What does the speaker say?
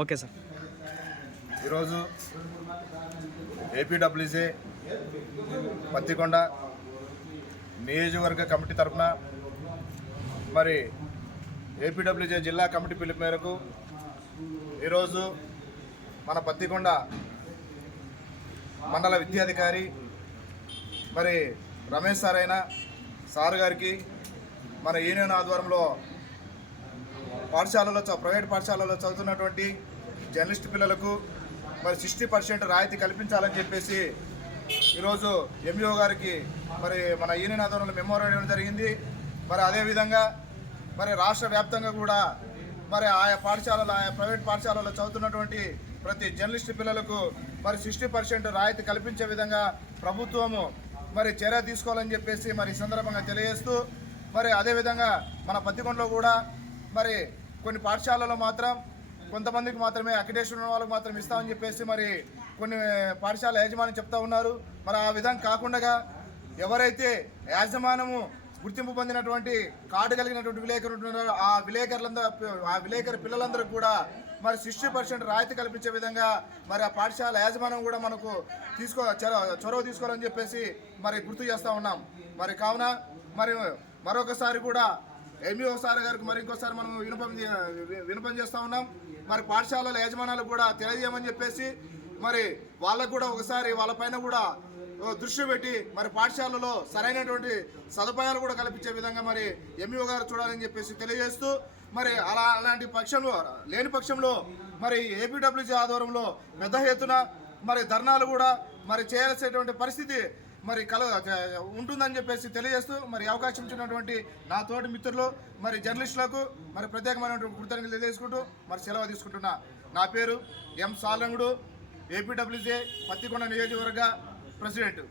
Okay sir. ఈరోజు APWJ Pattikonda నియోజకవర్గ committee తరఫున మరి ఏపీడబ్ల్యూజే జిల్లా కమిటీ పిలుపు మేరకు ఈరోజు మన పత్తికొండ మండల విద్యాధికారి మరి రమేష్ సార్ అయిన సార్ గారికి మన యూనియన్ ఆధ్వర్యంలో పాఠశాలలో ప్రైవేట్ పాఠశాలలో చదువుతున్నటువంటి జర్నలిస్ట్ పిల్లలకు మరి సిక్స్టీ పర్సెంట్ రాయితీ కల్పించాలని చెప్పేసి ఈరోజు ఎంఈఓ గారికి మరి మన యూనియన్ ఆధ్వర్యంలో మెమో జరిగింది. మరి అదేవిధంగా మరి రాష్ట్ర వ్యాప్తంగా కూడా మరి ఆయా పాఠశాలలో ఆయా ప్రైవేట్ పాఠశాలలో చదువుతున్నటువంటి ప్రతి జర్నలిస్ట్ పిల్లలకు మరి సిక్స్టీ పర్సెంట్ రాయితీ కల్పించే విధంగా ప్రభుత్వము మరి చర్య తీసుకోవాలని చెప్పేసి మరి సందర్భంగా తెలియజేస్తూ మరి అదేవిధంగా మన పత్తికొండలో కూడా మరి కొన్ని పాఠశాలలో మాత్రం కొంతమందికి మాత్రమే అక్రిడేషన్ ఉన్న వాళ్ళకి మాత్రం ఇస్తామని చెప్పేసి మరి కొన్ని పాఠశాల యాజమాన్యం చెప్తా ఉన్నారు. మరి ఆ విధంగా కాకుండా ఎవరైతే యాజమానము గుర్తింపు పొందినటువంటి కార్డు కలిగినటువంటి విలేకరులు ఉన్నారో ఆ విలేకరులందరూ ఆ విలేకరు పిల్లలందరూ కూడా మరి సిక్స్టీ పర్సెంట్ రాయితీ కల్పించే విధంగా మరి ఆ పాఠశాల యాజమాన్యం కూడా మనకు తీసుకో చొరవ చొరవ తీసుకోవాలని చెప్పేసి మరి గుర్తు చేస్తూ ఉన్నాం. మరి కావున మరి మరొకసారి కూడా ఎంఈఓ సార్ గారికి మరి ఇంకోసారి మనం వినపం వినపం చేస్తూ ఉన్నాం. మరి పాఠశాలల యజమానులు కూడా తెలియజేయమని చెప్పేసి మరి వాళ్ళకు కూడా ఒకసారి వాళ్ళపైన కూడా దృష్టి పెట్టి మరి పాఠశాలలో సరైనటువంటి సదుపాయాలు కూడా కల్పించే విధంగా మరి ఎంఈఓ గారు చూడాలని చెప్పేసి తెలియజేస్తూ మరి అలా అలాంటి పక్షంలో లేని పక్షంలో మరి ఏపీడబ్ల్యూజీ ఆధ్వర్యంలో పెద్ద ఎత్తున మరి ధర్నాలు కూడా మరి చేయాల్సినటువంటి పరిస్థితి మరి కల ఉంటుందని చెప్పేసి తెలియజేస్తూ మరి అవకాశం ఇచ్చినటువంటి నా తోటి మిత్రులు మరి జర్నలిస్టులకు మరి ప్రత్యేకమైనటువంటి కృతజ్ఞతలు తెలియజేసుకుంటూ మరి సెలవు తీసుకుంటున్నా. నా పేరు ఎం సాలంగుడు ఏపీడబ్ల్యూజే పత్తికొండ నియోజకవర్గ ప్రెసిడెంట్.